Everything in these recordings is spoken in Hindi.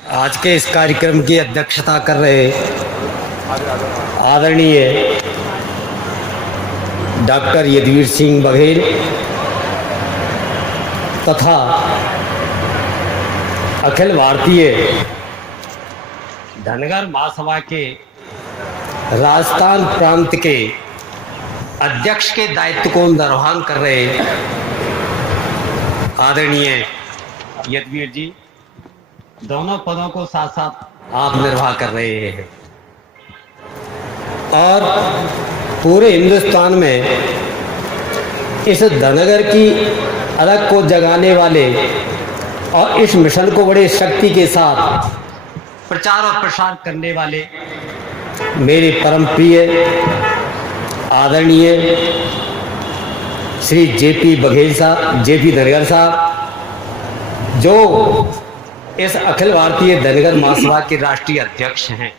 आज के इस कार्यक्रम की अध्यक्षता कर रहे आदरणीय डॉक्टर यदुवीर सिंह बघेल तथा अखिल भारतीय धनगर महासभा के राजस्थान प्रांत के अध्यक्ष के दायित्व को निर्वहन कर रहे आदरणीय यदुवीर जी, दोनों पदों को साथ साथ आप निर्वाह कर रहे हैं और पूरे हिंदुस्तान में इस धनगर की अलग को जगाने वाले और इस मिशन को बड़े शक्ति के साथ प्रचार और प्रसार करने वाले मेरे परम प्रिय आदरणीय श्री जेपी बघेल साहब, जेपी धनगर साहब, जो इस अखिल भारतीय धनगर महासभा के राष्ट्रीय अध्यक्ष हैं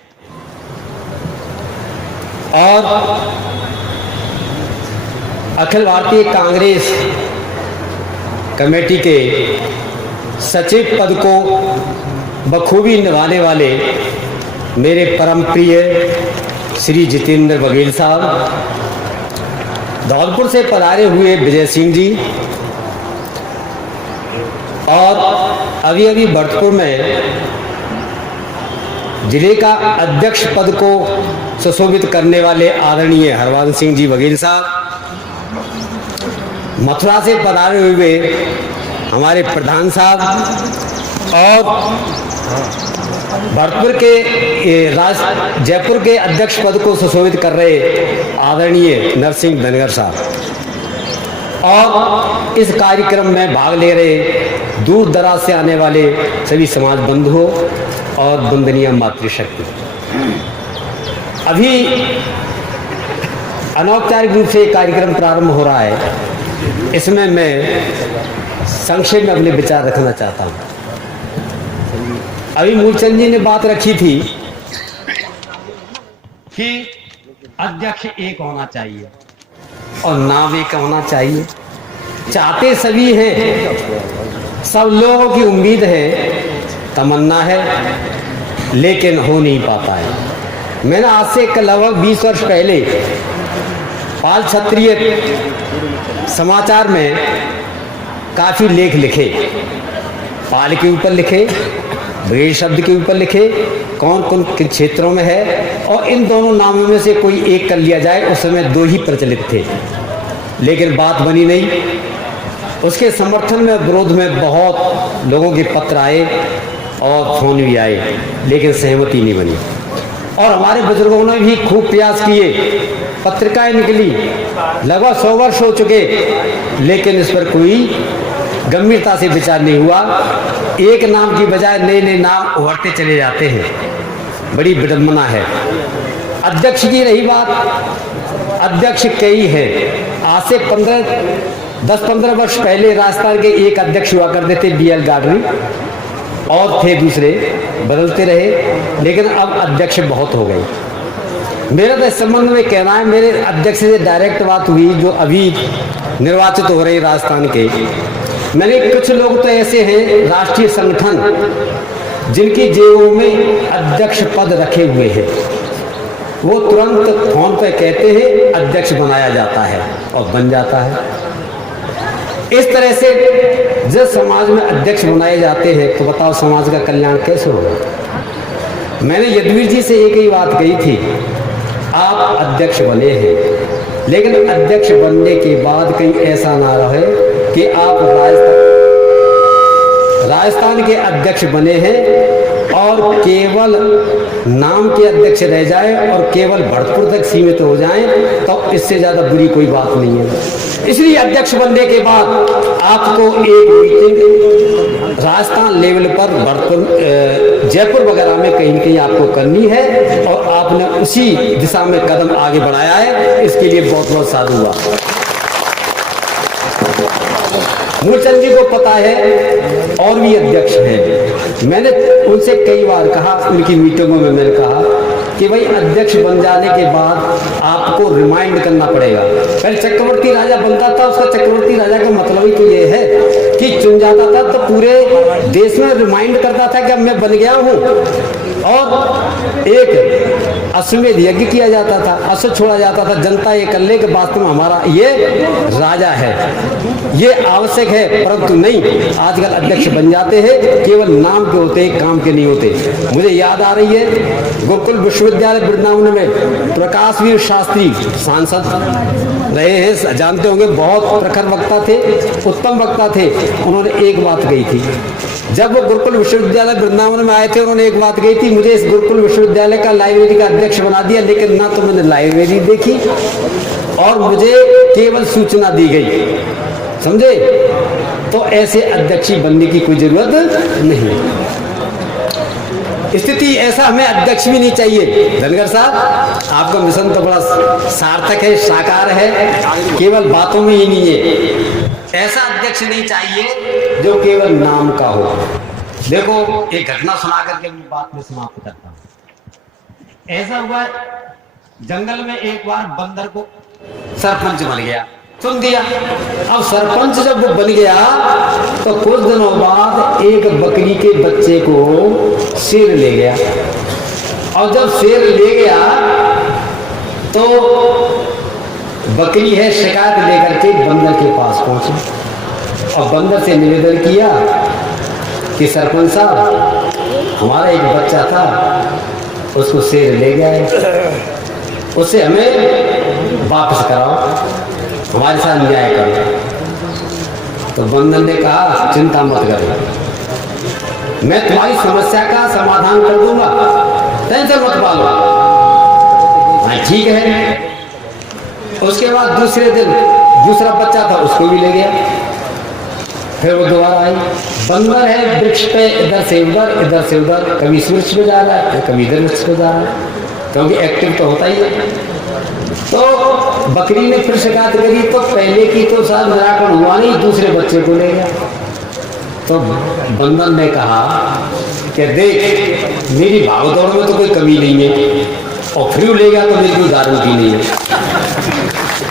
और अखिल भारतीय कांग्रेस कमेटी के सचिव पद को बखूबी निभाने वाले मेरे परम प्रिय श्री जितेंद्र बघेल साहब, धौलपुर से पधारे हुए विजय सिंह जी और अभी अभी भरतपुर में जिले का अध्यक्ष पद को सुशोभित करने वाले आदरणीय हरवंश सिंह जी बघेल साहब, मथुरा से पधारे हुए हमारे प्रधान साहब और भरतपुर के जयपुर के अध्यक्ष पद को सुशोभित कर रहे आदरणीय नरसिंह धनगर साहब और इस कार्यक्रम में भाग ले रहे दूर दराज से आने वाले सभी समाज बंधुओं और वंदनीय मातृशक्ति। अभी अनौपचारिक रूप से कार्यक्रम प्रारंभ हो रहा है, इसमें मैं संक्षेप में अपने विचार रखना चाहता हूँ। अभी मूलचंद जी ने बात रखी थी कि अध्यक्ष एक होना चाहिए और नाम एक होना चाहिए। चाहते सभी हैं, सब लोगों की उम्मीद है, तमन्ना है, लेकिन हो नहीं पाता है। मैंने आज से लगभग 20 वर्ष पहले पाल क्षत्रिय समाचार में काफी लेख लिखे, पाल के ऊपर लिखे, बघेल शब्द के ऊपर लिखे, कौन कौन किन क्षेत्रों में है और इन दोनों नामों में से कोई एक कर लिया जाए। उस समय दो ही प्रचलित थे, लेकिन बात बनी नहीं। उसके समर्थन में विरोध में बहुत लोगों के पत्र आए और फोन भी आए, लेकिन सहमति नहीं बनी। और हमारे बुजुर्गों ने भी खूब प्रयास किए, पत्रिकाएं निकली, लगभग 100 वर्ष हो चुके, लेकिन इस पर कोई गंभीरता से विचार नहीं हुआ। एक नाम की बजाय नए नए नाम उभरते चले जाते हैं, बड़ी विडंबना है। अध्यक्ष की रही बात, अध्यक्ष कई है। आज से 10-15 वर्ष पहले राजस्थान के एक अध्यक्ष हुआ करते थे, BL गाडरी, और थे दूसरे, बदलते रहे, लेकिन अब अध्यक्ष बहुत हो गए। मेरा तो इस संबंध में कहना है, मेरे अध्यक्ष से डायरेक्ट बात हुई जो अभी निर्वाचित हो रहे राजस्थान के। मैंने कुछ लोग तो ऐसे हैं राष्ट्रीय संगठन जिनकी जेबों में अध्यक्ष पद रखे हुए हैं, वो तुरंत फोन पे कहते हैं अध्यक्ष बनाया जाता है और बन जाता है। इस तरह से जब समाज में अध्यक्ष बनाए जाते हैं तो बताओ समाज का कल्याण कैसे होगा। मैंने यदुवीर जी से एक ही बात कही थी, आप अध्यक्ष बने हैं, लेकिन अध्यक्ष बनने के बाद कहीं ऐसा ना रहे कि आप राजस्थान के अध्यक्ष बने हैं और केवल नाम के अध्यक्ष रह जाए और केवल भरतपुर तक सीमित हो जाएं, तो इससे ज्यादा बुरी कोई बात नहीं है। इसलिए अध्यक्ष बनने के बाद आपको एक मीटिंग राजस्थान लेवल पर भरतपुर, जयपुर वगैरह में कहीं कहीं आपको करनी है और आपने उसी दिशा में कदम आगे बढ़ाया है, इसके लिए बहुत बहुत साधु हुआ। मूलचंद जी को पता है और भी अध्यक्ष हैं। मैंने उनसे कई बार कहा, उनकी मीटिंगों में मैंने कहा कि भाई अध्यक्ष बन जाने के बाद आपको रिमाइंड करना पड़ेगा। पहले चक्रवर्ती राजा बनता था, उसका चक्रवर्ती राजा का मतलब ही तो ये है कि चुन जाता था तो पूरे देश में रिमाइंड करता था कि अब मैं बन गया हूँ, और एक अश्वमेध यज्ञ किया जाता था, अश्व छोड़ा जाता था, जनता ये कर ले कि वास्तव में हमारा ये राजा है। ये आवश्यक है, परंतु नहीं, आजकल अध्यक्ष बन जाते हैं केवल नाम के होते, काम के नहीं होते। मुझे याद आ रही है गुरुकुल विश्वविद्यालय वृंदावन में प्रकाशवीर शास्त्री सांसद रहे हैं, जानते होंगे, बहुत प्रखर वक्ता थे, उत्तम वक्ता थे। उन्होंने एक बात कही थी, जब वो गुरुकुल विश्वविद्यालय वृंदावन में आए थे, उन्होंने एक बात कही थी, मुझे इस गुरुकुल विश्वविद्यालय का लाइब्रेरी का अध्यक्ष बना दिया, लेकिन ना तो मैंने लाइब्रेरी देखी और मुझे केवल सूचना दी गई, समझे। तो ऐसे अध्यक्ष बनने की कोई जरूरत नहीं। स्थिति ऐसा हमें अध्यक्ष भी नहीं चाहिए। धनगर साहब, आपका मिशन तो बड़ा सार्थक है, साकार है, केवल बातों में ही नहीं है। ऐसा अध्यक्ष नहीं चाहिए जो केवल नाम का हो। देखो, एक घटना सुना करके अपनी बात में समाप्त करता हूं। ऐसा हुआ, जंगल में एक बार बंदर को सरपंच बन गया, चुन दिया। अब सरपंच जब वो बन गया तो कुछ दिनों बाद एक बकरी के बच्चे को शेर ले गया, और जब शेर ले गया तो बकरी है शिकायत लेकर के बंदर के पास पहुंची और बंदर से निवेदन किया कि सरपंच साहब, हमारा एक बच्चा था, उसको शेर ले गया है, उसे हमें वापस कराओ, हमारे साथ न्याय करो। तो बंदर ने कहा, चिंता मत करो, मैं तुम्हारी समस्या का समाधान कर दूंगा, टेंशन मत पालो। हाँ ठीक है। उसके बाद दूसरे दिन दूसरा बच्चा था, उसको भी ले गया। फिर वो दोबारा आई, बंदर है वृक्ष पे, इधर से उधर, इधर से उधर, कभी इस वृक्ष पे जा रहा है, कभी इधर वृक्ष पे जा रहा है, क्योंकि एक्टिव तो होता ही है। तो बकरी ने फिर शिकायत करी, तो पहले की तो साथ निराकरण हुआ नहीं, दूसरे बच्चे को ले गया। तो बंदर ने कहा कि देख, मेरी भागदौड़ में तो कोई कमी नहीं है, और फिर ले गया तो मेरी कोई गारंटी नहीं है।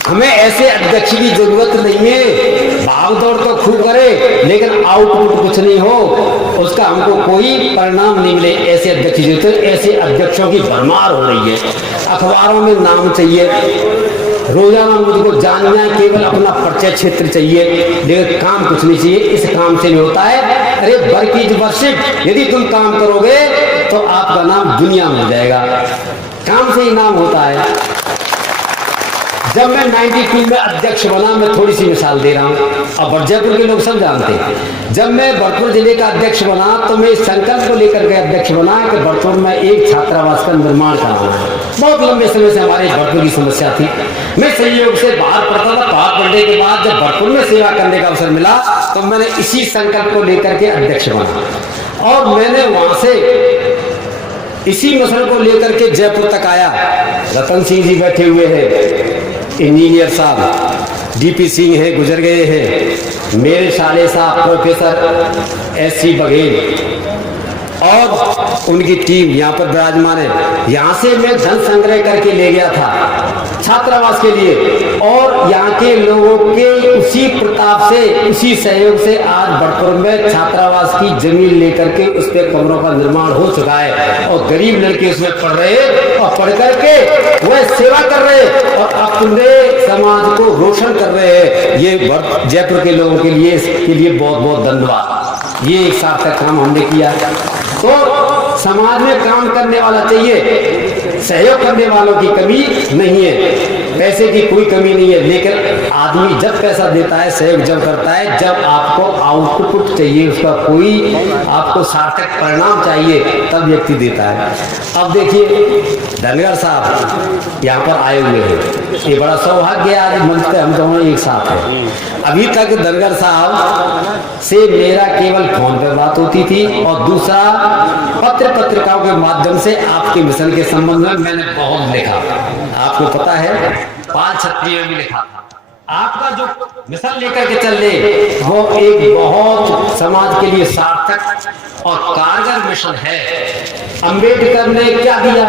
हमें ऐसे अध्यक्ष की जरूरत नहीं है, भागदौड़ तो खूब करे लेकिन आउटपुट कुछ नहीं हो, उसका हमको कोई परिणाम नहीं मिले, ऐसे अध्यक्ष की जरूरत है। ऐसे अध्यक्षों की भरमार हो रही है। अखबारों में नाम चाहिए, रोजाना मुझको जानना, केवल अपना परिचय क्षेत्र चाहिए, लेकिन काम कुछ नहीं चाहिए। इस काम से नहीं होता है। अरे वर्क वर्शिप, यदि तुम काम करोगे तो आपका नाम दुनिया में हो जाएगा, काम से ही नाम होता है। जब मैं 92 में अध्यक्ष बना, मैं थोड़ी सी मिसाल दे रहा हूँ, अब जयपुर के लोग सब जानते हैं। जब मैं भरतपुर जिले का अध्यक्ष बना तो मैं इस संकल्प को लेकर के अध्यक्ष बना कि भरतपुर में एक छात्रावास का निर्माण कराना है। बहुत लंबे समय से हमारे भरतपुर की समस्या थी। मैं संयोग से बाहर पढ़ता था, बाहर पढ़ने के बाद जब भरतपुर में सेवा करने का अवसर मिला तो मैंने इसी संकल्प को लेकर के अध्यक्ष बना, और मैंने वहां से इसी मसले को लेकर के जयपुर तक आया। रतन सिंह जी बैठे हुए हैं, इंजीनियर साहब डीपी सिंह है, गुजर गए हैं, मेरे साले साहब प्रोफेसर एससी बघेल और उनकी टीम यहाँ पर विराजमान है। यहाँ से मैं धन संग्रह करके ले गया था छात्रावास के लिए, और यहाँ के लोगों के उसी प्रताप से, उसी सहयोग से आज भरतपुर में छात्रावास की जमीन लेकर के उस पर कमरों का निर्माण हो चुका है, और गरीब लड़के उसमें पढ़ रहे और पढ़ करके वह सेवा कर रहे और अपने समाज को रोशन कर रहे हैं। ये जयपुर के लोगों के लिए बहुत बहुत धन्यवाद। ये एक सार्थक काम हमने किया। तो समाज में काम करने वाला चाहिए, सहयोग करने वालों की कमी नहीं है, पैसे की कोई कमी नहीं है, लेकिन आदमी जब पैसा देता है, सहयोग जब करता है, जब आपको आउटपुट चाहिए, उसका कोई आपको सार्थक परिणाम चाहिए, तब व्यक्ति देता है। अब देखिए धनगर साहब यहाँ पर आए हुए हैं, ये बड़ा सौभाग्य है, आज मंच पे हम दोनों एक साथ हैं। अभी तक धनगर साहब से मेरा केवल फोन पर बात होती थी, और दूसरा पत्रिकाओं के माध्यम से आपके मिशन के संबंध में मैंने बहुत लिखा। आपको पता है 5 छत्रियों में लिखा था। आपका जो मिशन लेकर के चल रहे वो एक बहुत समाज के लिए सार्थक और कारगर मिशन है। अंबेडकर ने क्या दिया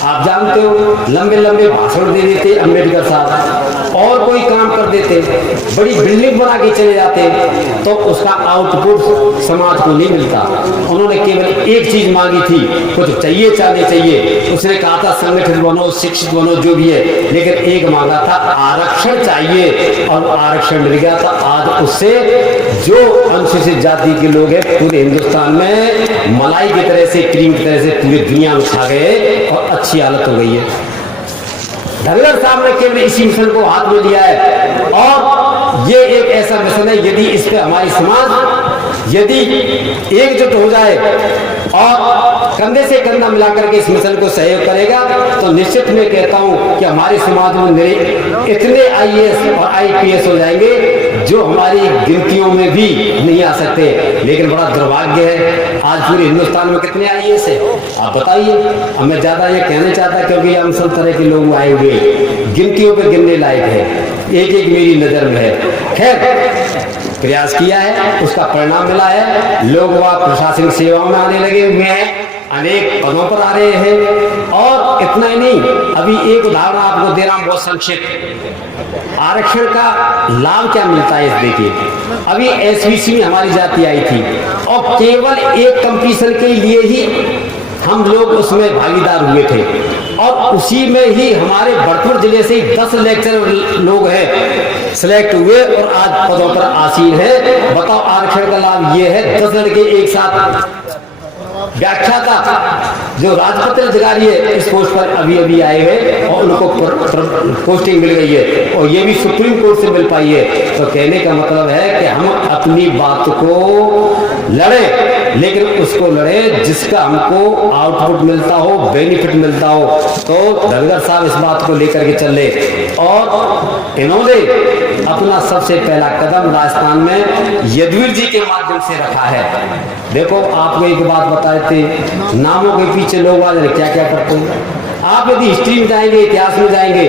आप जानते हो, लंबे लंबे भाषण दे देते अम्बेडकर साहब, और कोई काम कर देते, बड़ी बिल्डिंग बना के चले जाते, तो उसका आउटपुट समाज को नहीं मिलता। उन्होंने केवल एक चीज मांगी थी, कुछ चाहिए चाहे चाहिए, उसने कहा था संगठित बनो, शिक्षित बनो, जो भी है, लेकिन एक मांगा था आरक्षण चाहिए, और आरक्षण मिल गया था। आज उससे जो अनुसूचित जाति के लोग हैं पूरे हिंदुस्तान में मलाई की तरह से, क्रीम की तरह से पूरी दुनिया में छा गए और अच्छी हालत हो गई है। धनगर साहब ने केवल इसी मिशन को हाथ में लिया है, और ये एक ऐसा मिशन है, यदि इस पे हमारी समाज यदि एकजुट हो जाए और कंधे से कंधा मिलाकर के इस मिशन को सहयोग करेगा, तो निश्चित मैं कहता हूं कि हमारे समाज में इतने IAS और IPS हो जाएंगे जो हमारी गिनतियों में भी नहीं आ सकते। लेकिन बड़ा दुर्भाग्य है, आज पूरे हिंदुस्तान में कितने IAS है आप बताइए। अब मैं ज्यादा ये कहना चाहता क्योंकि हम सब तरह के लोग आए हुए, गिनतियों पे गिनने लायक है, एक एक मेरी नजर में है। खैर प्रयास किया है, उसका परिणाम मिला है, लोग वह प्रशासनिक सेवाओं में आने लगे हुए हैं, अनेक पदों पर आ रहे हैं। और इतना ही नहीं, अभी एक उदाहरण आपको दे रहा हूं बहुत संक्षिप्त। आरक्षण का लाभ क्या मिलता है इस देखिए, अभी SVC में हमारी जाति आई थी और केवल एक कंपटीशन के लिए ही हम लोग उसमें भागीदार हुए थे, और उसी में ही हमारे भरतपुर जिले से 10 लेक्चरर लोग हैं सिलेक्ट हुए और आज पदों पर आसीन है। बताओ आरक्षण का लाभ ये है, 10 लड़के एक साथ। व्याख्याता जो राजपत्र अधिकारी है इस पोस्ट पर अभी अभी आए हुए और उनको पोस्टिंग मिल गई है, और ये भी सुप्रीम कोर्ट से मिल पाई है। तो कहने का मतलब है कि हम अपनी बात को लड़े, लेकिन उसको लड़े जिसका हमको आउटपुट मिलता हो, बेनिफिट मिलता हो। तो धनगर साहब इस बात को लेकर के चले, और इन्होंने अपना सबसे पहला कदम राजस्थान में यदुवीर जी के माध्यम से रखा है। देखो आपको एक बात बताए थे, नामों के पीछे लोग आज क्या क्या करते हैं। आप यदि हिस्ट्री में जाएंगे, इतिहास में जाएंगे,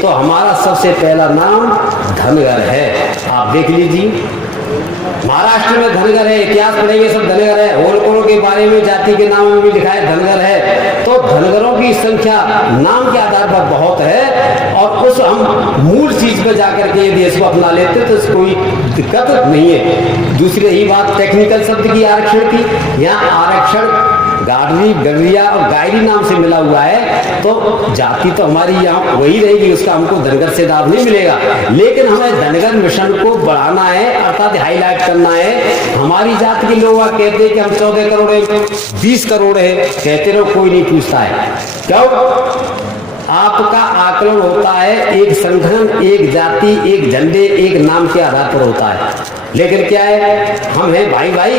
तो हमारा सबसे पहला नाम धनगर है। आप देख लीजिए, महाराष्ट्र में धनगर है, इतिहास पढ़ेंगे सब धनगर है, होलकरों के बारे में जाति के नाम में भी लिखा है धनगर है। तो धनगरों की संख्या नाम के आधार पर बहुत है, और उस हम मूल चीज पे जाकर के यदि इसको अपना लेते तो कोई दिक्कत नहीं है। दूसरी ही बात टेक्निकल शब्द की आरक्षण की, यहाँ आरक्षण गाड़ी गड़रिया और गायरी नाम से मिला हुआ है, तो जाति तो हमारी यहाँ वही रहेगी, उसका हमको धनगर से लाभ नहीं मिलेगा। लेकिन हमें धनगर मिशन को बढ़ाना है, अर्थात हाईलाइट करना है। हमारी जाति के लोग कहते हैं कि हम 14 करोड़ है, 20 करोड़ है, कहते रहो, कोई नहीं पूछता है। क्यों? आपका आकलन होता है एक संगठन, एक जाति, एक झंडे, एक नाम के आधार पर होता है। लेकिन क्या है, हम हैं भाई भाई,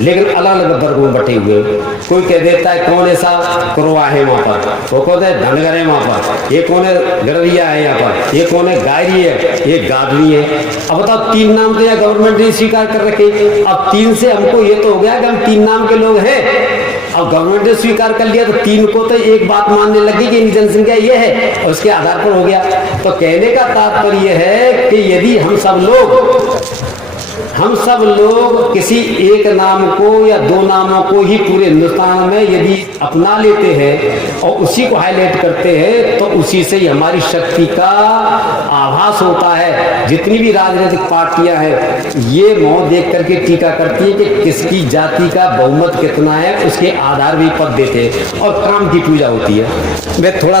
लेकिन अलग अलग वर्गों में बटे हुए। कोई कह देता है कौन ऐसा करवा है वहां पर, वो कहते हैं धनगर है वहां पर, ये कौन है गड़रिया है यहाँ पर, ये कौन है गायरी है, ये गादवी है। अब बताओ 3 नाम तो यहाँ गवर्नमेंट ने स्वीकार कर रखे। अब 3 से हमको ये तो हो गया कि हम 3 नाम के लोग हैं। अब गवर्नमेंट ने स्वीकार कर लिया तो 3 को तो एक बात मानने लगी कि इनकी जनसंख्या ये है, और उसके आधार पर हो गया। तो कहने का तात्पर्य है कि यदि हम सब लोग किसी एक नाम को या 2 नामों को ही पूरे हिंदुस्तान में यदि अपना लेते हैं और उसी को हाईलाइट करते हैं, तो उसी से ही हमारी शक्ति का आभास होता है। जितनी भी राजनीतिक पार्टियां हैं ये मुंह देख करके टीका करती है कि किसकी जाति का बहुमत कितना है, उसके आधार भी पद देते हैं और काम की पूजा होती है। मैं थोड़ा